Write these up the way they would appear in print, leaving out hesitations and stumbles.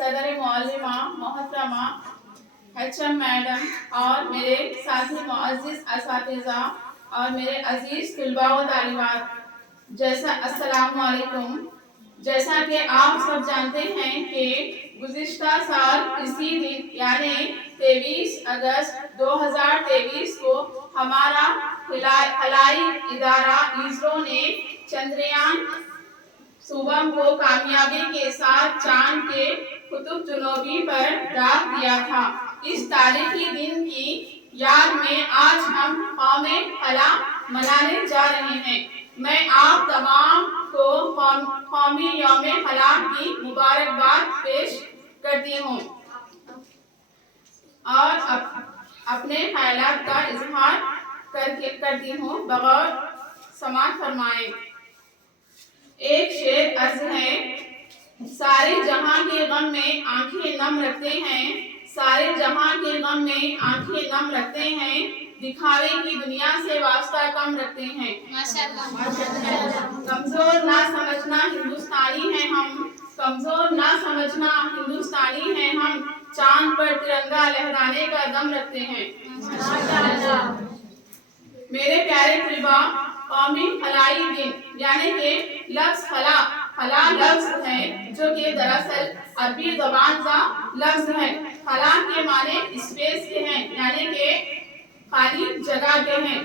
صدر معلمہ محترمہ HM madam اور میرے ساتھی معزز اساتذہ اور میرے عزیز طلباء و طالبات، السلام علیکم۔ جیسا کہ آپ سب جانتے ہیں کہ گزشتہ سال اسی دن یعنی 23 اگست 2023 کو ہمارا خلائی ادارہ اسرو نے چندریان سوبم کو کامیابی کے ساتھ چاند کے قطب جنوبی پر رکھ دیا تھا۔ اس تاریخی دن کی یاد میں آج ہم قوم خلا منانے جا رہے ہیں۔ میں آپ تمام کو قومی یوم خلا کی مبارکباد پیش کرتی ہوں اور اپنے خیالات کا اظہار کرتی ہوں۔ بغور سماعت فرمائیں۔ ایک شعر عرض ہے، سارے جہاں کے غم میں آنکھیں نم رکھتے ہیں، سارے جہاں کے غم میں آنکھیں نم رکھتے ہیں، دکھاوے کی دنیا سے واسطہ کم رکھتے ہیں۔ کمزور نہ سمجھنا ہندوستانی ہیں ہم، کمزور نہ سمجھنا ہندوستانی ہیں ہم، چاند پر ترنگا لہرانے کا دم رکھتے ہیں۔ میرے پیارے طلباء، قومی خلائی دن یعنی کہ لفظ خلا لفظ ہے جو کہ دراصل عربی زبان کا لفظ ہے۔ خلا کے معنی اسپیس کے ہیں یعنی کہ خالی جگہ کے ہیں۔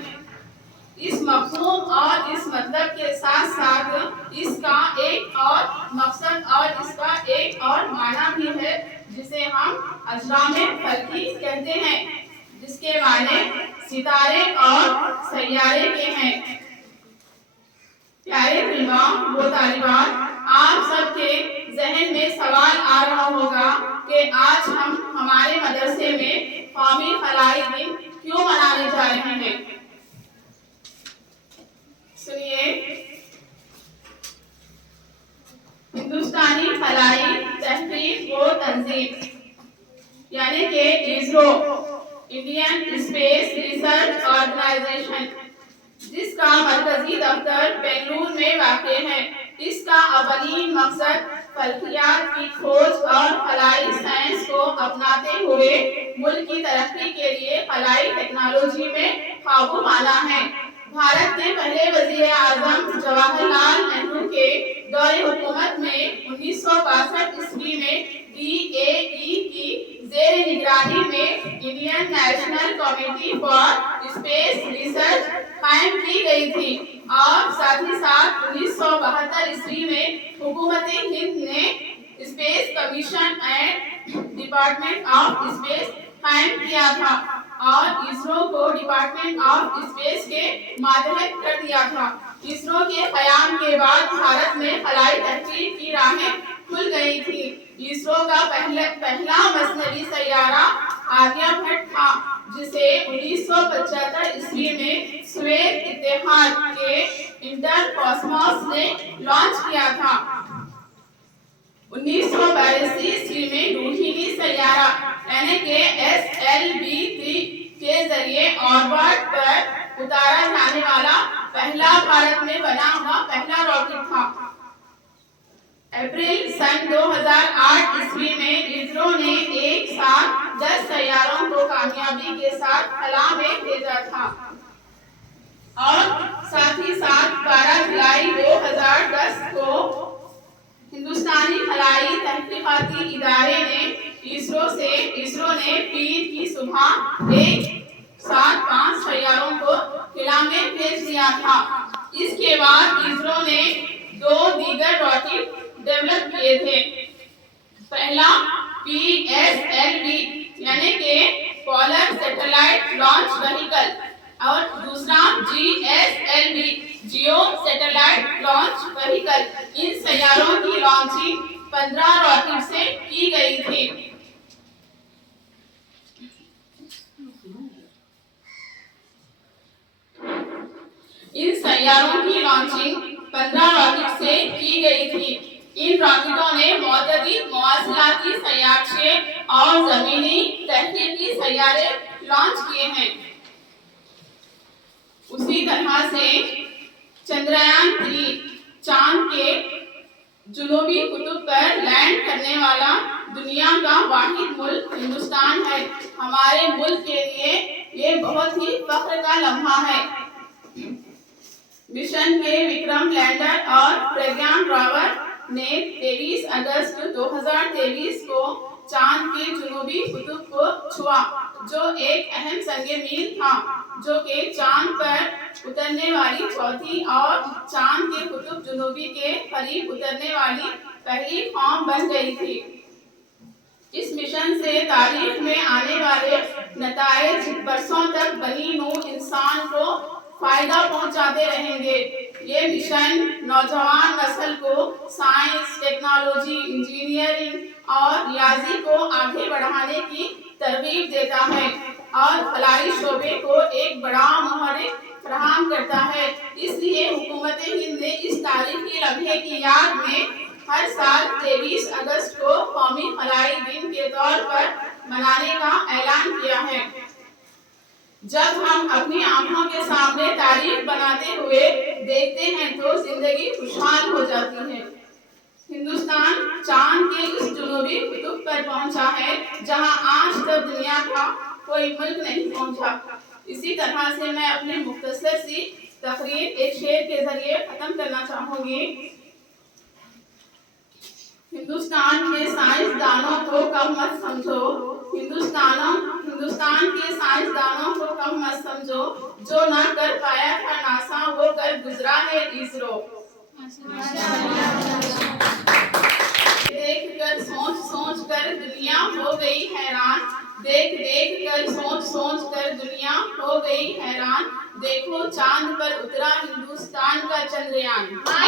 اس مفہوم اور اس مطلب کے ساتھ ساتھ اس کا ایک اور مقصد اور اس کا ایک اور معنی بھی ہے جسے ہم اجرام فلکی کہتے ہیں، جس کے معنی ستارے اور سیارے کے ہیں۔ پیارے طلباء و طالبات، آپ سب کے ذہن میں سوال آ رہا ہوگا کہ آج ہم ہمارے مدرسے میں قومی خلائی دن کیوں منانے جا رہے ہیں؟ سنیے، ہندوستانی خلائی تحقیق و تنظیم یعنی کہ ISRO, Indian Space Research Organisation, جس کا مرکزی دفتر بنگلور میں واقع ہے، اس کا اولین مقصد فلکیات کی کھوج اور خلائی سائنس کو اپناتے ہوئے ملک کی ترقی کے لیے خلائی ٹیکنالوجی میں قابو پانا ہے۔ بھارت کے پہلے وزیر اعظم جواہر لال نہرو کے دور حکومت میں 1962 عیسوی میں DAE کی زیر نگرانی میں Indian national committee for space research قائم کی گئی تھی اور ساتھ ہی ساتھ 1972 عیسوی میں حکومت ہند نے space commission and department of space قائم کیا تھا اور اسرو کو ڈپارٹمنٹ آف اسپیس کے ماتحت کر دیا تھا۔ اسرو کے قیام کے بعد بھارت میں خلائی تحقیق کی راہیں کھل گئی تھی۔ اسرو کا پہلا مصنوعی سیارہ آریہ بھٹ تھا، جسے 1975 عیسوی میں سوویت اتحاد کے انٹر کاسموس نے لانچ کیا تھا۔ 1982 عیسوی میں روہینی سیارہ یعنی کہ SLV-3 کے ذریعے آربٹ پر اتارا جانے والا پہلا بھارت میں بنا ہوا پہلا راکٹ تھا۔ اپریل سن 2008 عیسوی میں اسرو نے ایک ساتھ 10 سیاروں کو کامیابی کے ساتھ خلا میں بھیجا تھا اور ساتھ ہی ساتھ 12 جولائی 2010 کو ہندوستانی خلائی تحقیقاتی ادارے نے اسرو نے پیر کی صبح ایک ساتھ 5 سیاروں کو خلا میں بھیج دیا تھا۔ اس کے بعد اسرو نے 2 دیگر راکٹ ڈیولپ کیے تھے۔ پہلا PSLV یعنی کہ پولر سیٹلائٹ لانچ وہیکل اور دوسرا GSLV geo satellite launch vehicle. ان سیاروں کی لانچنگ 15 راکٹ سے کی گئی تھی۔ ان سیاروں کی لانچنگ 15 راکٹ سے کی گئی تھی۔ ان راکٹوں نے متعدد مواصلاتی سیارچیں اور زمینی تحقیقی سیارے لانچ کیے ہیں۔ اسی طرح سے چندریان 3 چاند کے جنوبی قطب پر لینڈ کرنے والا دنیا کا واحد ملک ہندوستان ہے۔ ہمارے ملک کے لیے یہ بہت ہی فخر کا لمحہ ہے۔ مشن کے وکرم لینڈر اور پرگیان راور نے 23 اگست 2023 کو چاند کے جنوبی قطب کو چھوا، جو ایک اہم سنگ میل تھا، جو کہ چاند پر اترنے والی چوتھی اور چاند کے قطب جنوبی کے قریب اترنے والی پہلی قوم بن گئی تھی۔ اس مشن سے تاریخ میں آنے والے نتائج برسوں تک بنی نوع انسان کو فائدہ پہنچاتے رہیں گے۔ یہ مشن نوجوان نسل کو سائنس، ٹیکنالوجی، انجینئرنگ اور ریاضی کو آگے بڑھانے کی ترغیب دیتا ہے اور خلائی شعبے کو ایک بڑا محرک فراہم کرتا ہے۔ اس لیے حکومت ہند نے اس تاریخی لمحے کی یاد میں ہر سال 23 اگست کو قومی خلائی دن کے طور پر منانے کا اعلان کیا ہے۔ جب ہم اپنی آنکھوں کے سامنے تاریخ بناتے ہوئے دیکھتے ہیں تو زندگی خوشحال ہو جاتی ہے۔ ہندوستان چاند کے اس جنوبی قطب پر پہنچا ہے جہاں آج تک دنیا کا کوئی ملک نہیں پہنچا۔ اسی طرح سے میں اپنی مختصر سی تقریر ایک شعر کے ذریعے ختم کرنا چاہوں گی۔ ہندوستان کے سائنسدانوں کو کم مت سمجھو، ہندوستان کے سائنسدانوں کو کم مت سمجھو، جو نہ کر پایا تھا ناسا وہ کر گزرا ہے اسرو۔ دیکھ کر سوچ سوچ کر دنیا ہو گئی حیران، دیکھ دیکھ کر سوچ سوچ کر دنیا ہو گئی حیران، دیکھو چاند پر اترا ہندوستان کا چندریان۔